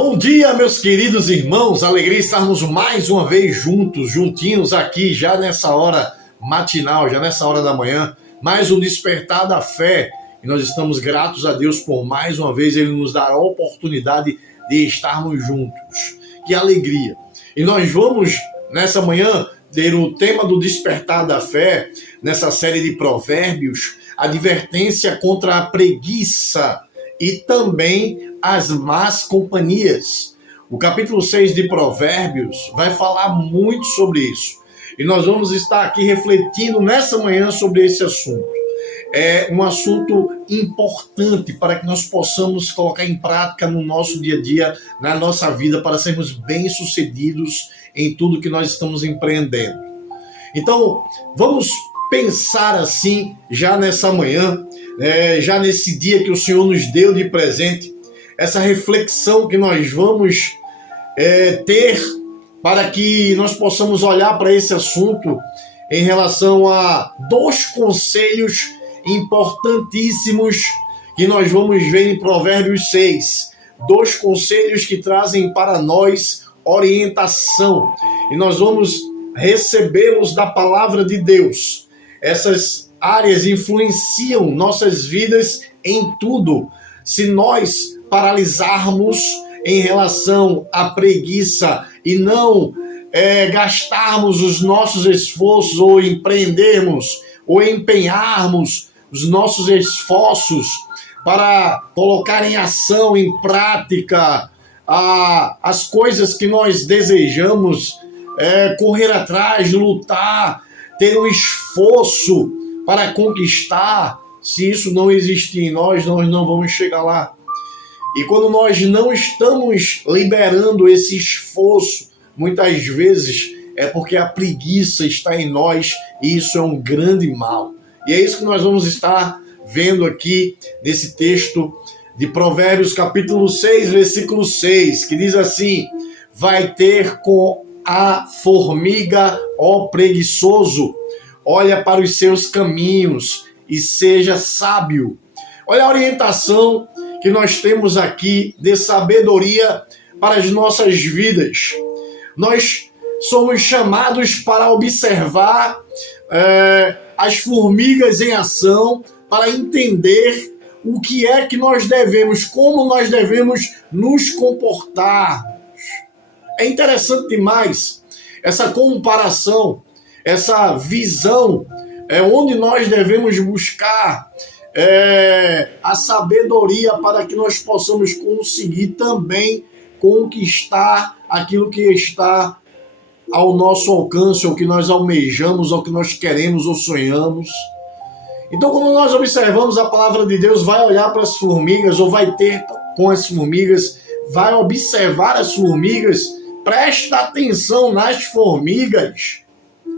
Bom dia, meus queridos irmãos, alegria estarmos mais uma vez juntos, juntinhos aqui, já nessa hora matinal, já nessa hora da manhã, mais um despertar da fé, e nós estamos gratos a Deus por mais uma vez Ele nos dar a oportunidade de estarmos juntos. Que alegria! E nós vamos, nessa manhã, ter o tema do despertar da fé, nessa série de provérbios, advertência contra a preguiça e também as más companhias. O capítulo 6 de Provérbios vai falar muito sobre isso. E nós vamos estar aqui refletindo nessa manhã sobre esse assunto. É um assunto importante para que nós possamos colocar em prática no nosso dia a dia, na nossa vida, para sermos bem-sucedidos em tudo que nós estamos empreendendo. Então, vamos pensar assim, já nessa manhã, já nesse dia que o Senhor nos deu de presente, essa reflexão que nós vamos ter para que nós possamos olhar para esse assunto em relação a dois conselhos importantíssimos que nós vamos ver em Provérbios 6. Dois conselhos que trazem para nós orientação. E nós vamos recebê-los da palavra de Deus. Essas áreas influenciam nossas vidas em tudo. Se nós paralisarmos em relação à preguiça e não gastarmos os nossos esforços ou empreendermos ou empenharmos os nossos esforços para colocar em ação, em prática, as coisas que nós desejamos, correr atrás, lutar, ter um esforço para conquistar. Se isso não existir em nós não vamos chegar lá. E quando nós não estamos liberando esse esforço, muitas vezes é porque a preguiça está em nós, e isso é um grande mal. E é isso que nós vamos estar vendo aqui nesse texto de Provérbios capítulo 6, versículo 6, que diz assim: vai ter com a formiga, ó preguiçoso, olha para os seus caminhos e seja sábio. Olha a orientação que nós temos aqui de sabedoria para as nossas vidas. Nós somos chamados para observar as formigas em ação, para entender o que é que nós devemos, como nós devemos nos comportar. É interessante demais essa comparação, essa visão, onde nós devemos buscar a sabedoria para que nós possamos conseguir também conquistar aquilo que está ao nosso alcance, ou que nós almejamos, ou que nós queremos ou sonhamos. Então, quando nós observamos a palavra de Deus, vai olhar para as formigas, ou vai ter com as formigas, vai observar as formigas, presta atenção nas formigas.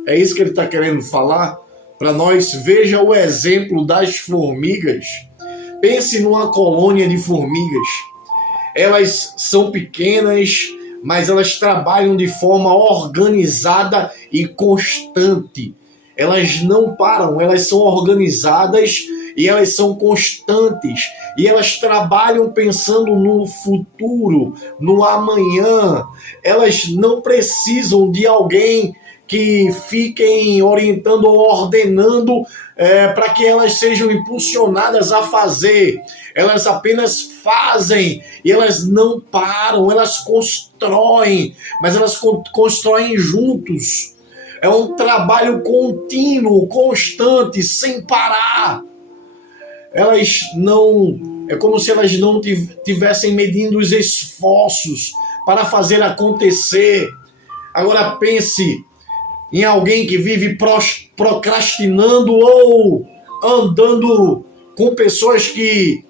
É isso que ele está querendo falar para nós. Veja o exemplo das formigas. Pense numa colônia de formigas. Elas são pequenas, mas elas trabalham de forma organizada e constante. Elas não param, elas são organizadas e elas são constantes. E elas trabalham pensando no futuro, no amanhã. Elas não precisam de alguém que fiquem orientando ou ordenando para que elas sejam impulsionadas a fazer. Elas apenas fazem e elas não param, elas constroem, mas elas constroem juntos. É um trabalho contínuo, constante, sem parar. Elas não... É como se elas não tivessem medindo os esforços para fazer acontecer. Agora pense em alguém que vive procrastinando ou andando com pessoas que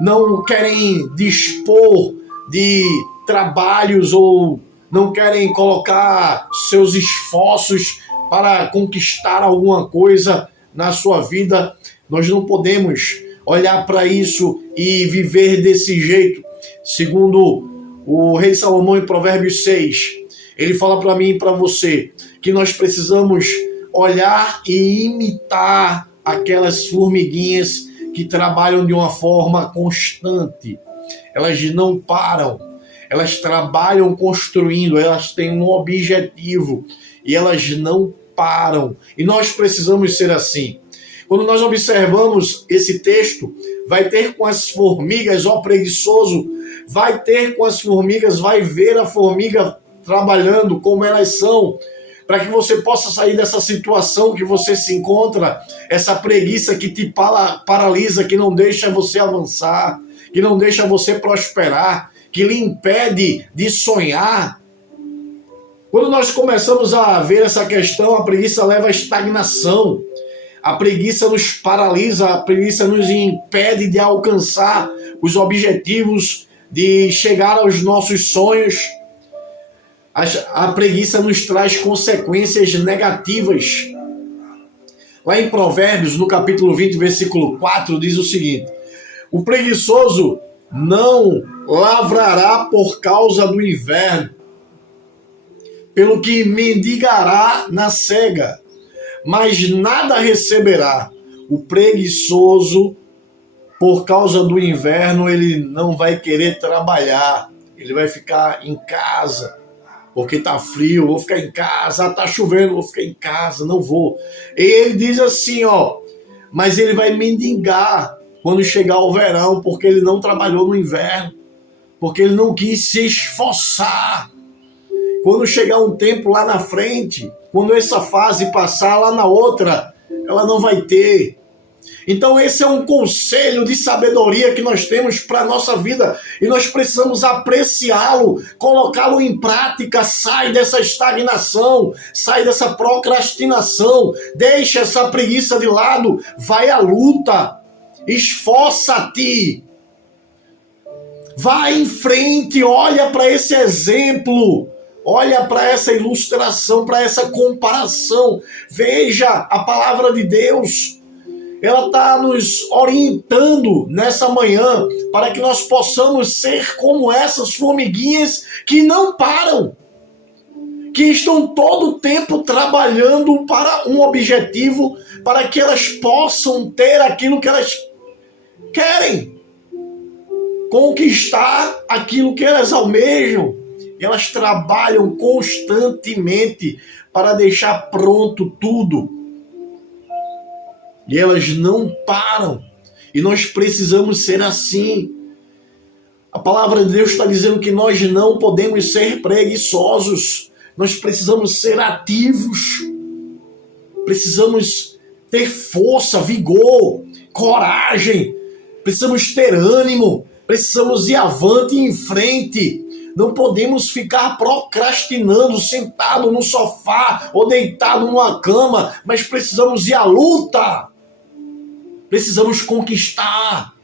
não querem dispor de trabalhos ou não querem colocar seus esforços para conquistar alguma coisa na sua vida. Nós não podemos olhar para isso e viver desse jeito. Segundo o rei Salomão em Provérbios 6, ele fala para mim e para você que nós precisamos olhar e imitar aquelas formiguinhas que trabalham de uma forma constante. Elas não param. elas trabalham construindo, elas têm um objetivo e elas não param. E nós precisamos ser assim. Quando nós observamos esse texto, vai ter com as formigas, ó preguiçoso, vai ter com as formigas, vai ver a formiga trabalhando, como elas são, para que você possa sair dessa situação que você se encontra, essa preguiça que te paralisa, que não deixa você avançar, que não deixa você prosperar, que lhe impede de sonhar. Quando nós começamos a ver essa questão, a preguiça leva à estagnação. A preguiça nos paralisa, a preguiça nos impede de alcançar os objetivos, de chegar aos nossos sonhos. A preguiça nos traz consequências negativas. Lá em Provérbios, no capítulo 20, versículo 4, diz o seguinte: o preguiçoso não lavrará por causa do inverno, pelo que mendigará na cega, mas nada receberá. O preguiçoso, por causa do inverno, ele não vai querer trabalhar, ele vai ficar em casa, porque tá frio, vou ficar em casa, tá chovendo, vou ficar em casa, não vou. E ele diz assim, ó, mas ele vai mendigar quando chegar o verão, porque ele não trabalhou no inverno, porque ele não quis se esforçar. Quando chegar um tempo lá na frente, quando essa fase passar lá na outra, ela não vai ter. Então esse é um conselho de sabedoria que nós temos para a nossa vida e nós precisamos apreciá-lo, colocá-lo em prática. Sai dessa estagnação, sai dessa procrastinação, deixa essa preguiça de lado, vai à luta, esforça-te, vai em frente, olha para esse exemplo. Olha para essa ilustração, para essa comparação. Veja a palavra de Deus. Ela está nos orientando nessa manhã para que nós possamos ser como essas formiguinhas que não param, que estão todo o tempo trabalhando para um objetivo, para que elas possam ter aquilo que elas querem, conquistar aquilo que elas almejam. Elas trabalham constantemente para deixar pronto tudo. E elas não param. E nós precisamos ser assim. A palavra de Deus está dizendo que nós não podemos ser preguiçosos. Nós precisamos ser ativos. Precisamos ter força, vigor, coragem. Precisamos ter ânimo. Precisamos ir avante e em frente. Não podemos ficar procrastinando, sentado no sofá ou deitado numa cama, mas precisamos ir à luta. Precisamos conquistar.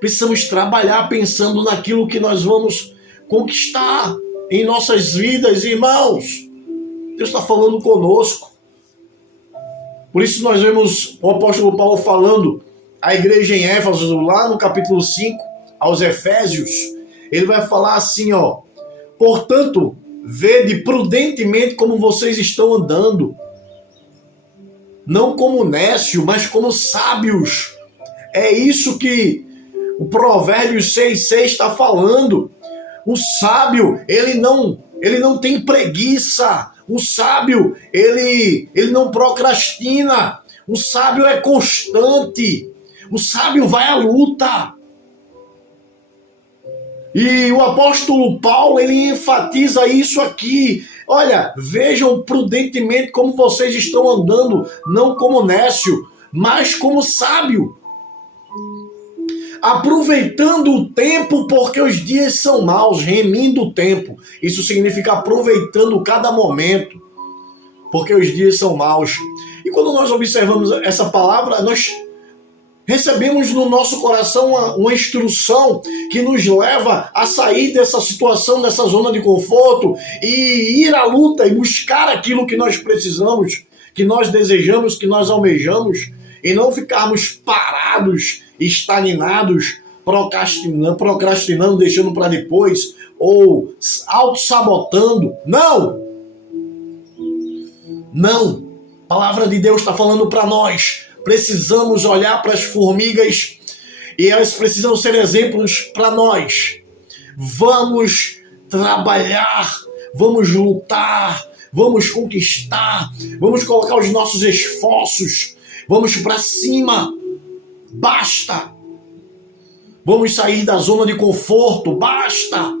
Precisamos trabalhar pensando naquilo que nós vamos conquistar em nossas vidas, irmãos. Deus está falando conosco. Por isso nós vemos o apóstolo Paulo falando à igreja em Éfeso, lá no capítulo 5, aos Efésios. Ele vai falar assim, ó: portanto, vede prudentemente como vocês estão andando, não como nécio, mas como sábios. É isso que o Provérbios 6,6 está falando. O sábio, ele não tem preguiça. O sábio, ele não procrastina. O sábio é constante. O sábio vai à luta. E o apóstolo Paulo, ele enfatiza isso aqui. Olha, vejam prudentemente como vocês estão andando, não como nécio, mas como sábio. Aproveitando o tempo, porque os dias são maus, remindo o tempo. Isso significa aproveitando cada momento, porque os dias são maus. E quando nós observamos essa palavra, nós recebemos no nosso coração uma instrução que nos leva a sair dessa situação, dessa zona de conforto e ir à luta e buscar aquilo que nós precisamos, que nós desejamos, que nós almejamos, e não ficarmos parados, estagnados, procrastinando, deixando para depois, ou auto-sabotando. Não! Não! A palavra de Deus está falando para nós. Precisamos olhar para as formigas e elas precisam ser exemplos para nós. Vamos trabalhar, vamos lutar, vamos conquistar, vamos colocar os nossos esforços, vamos para cima. Basta! Vamos sair da zona de conforto, basta!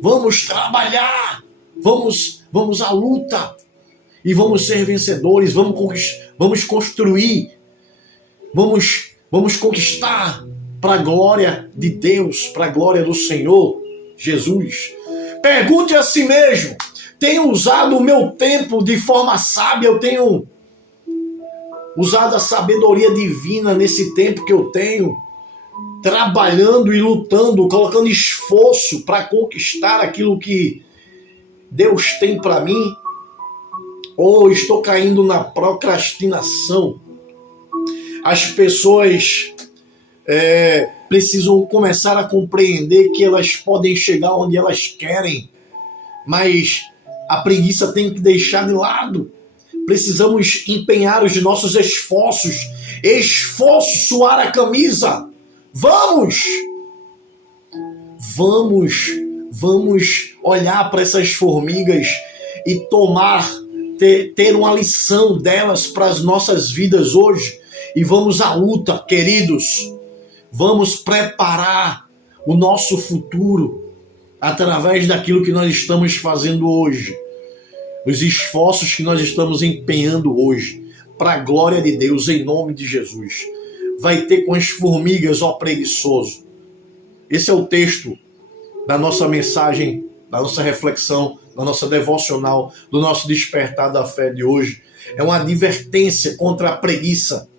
Vamos trabalhar, vamos à luta e vamos ser vencedores, vamos construir, vamos conquistar para a glória de Deus, para a glória do Senhor Jesus. Pergunte a si mesmo: tenho usado o meu tempo de forma sábia? Eu tenho usado a sabedoria divina nesse tempo que eu tenho, trabalhando e lutando, colocando esforço para conquistar aquilo que Deus tem para mim? Ou estou caindo na procrastinação? As pessoas precisam começar a compreender que elas podem chegar onde elas querem, mas a preguiça tem que deixar de lado. Precisamos empenhar os nossos esforços, suar a camisa. Vamos olhar para essas formigas e ter uma lição delas para as nossas vidas hoje. E vamos à luta, queridos. Vamos preparar o nosso futuro através daquilo que nós estamos fazendo hoje. Os esforços que nós estamos empenhando hoje, para a glória de Deus, em nome de Jesus. Vai ter com as formigas, ó preguiçoso. Esse é o texto da nossa mensagem, da nossa reflexão, da nossa devocional, do nosso despertar da fé de hoje. É uma advertência contra a preguiça.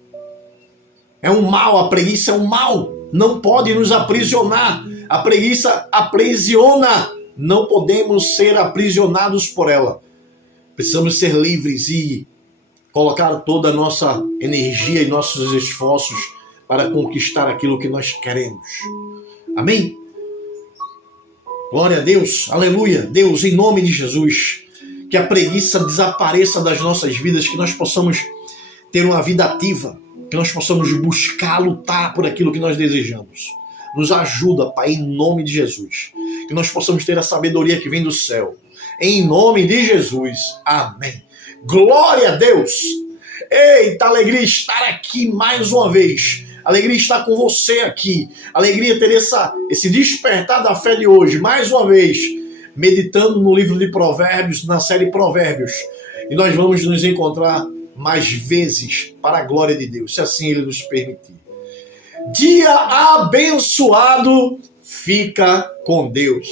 É um mal, a preguiça é um mal. Não pode nos aprisionar. A preguiça aprisiona. Não podemos ser aprisionados por ela. Precisamos ser livres e colocar toda a nossa energia e nossos esforços para conquistar aquilo que nós queremos. Amém? Glória a Deus, aleluia. Deus, em nome de Jesus, que a preguiça desapareça das nossas vidas, que nós possamos ter uma vida ativa, que nós possamos buscar, lutar por aquilo que nós desejamos. Nos ajuda, Pai, em nome de Jesus. Que nós possamos ter a sabedoria que vem do céu. Em nome de Jesus. Amém. Glória a Deus. Eita, alegria estar aqui mais uma vez. Alegria estar com você aqui. Alegria ter esse despertar da fé de hoje. Mais uma vez, meditando no livro de Provérbios, na série Provérbios. E nós vamos nos encontrar mais vezes para a glória de Deus, se assim Ele nos permitir. Dia abençoado. Fica com Deus.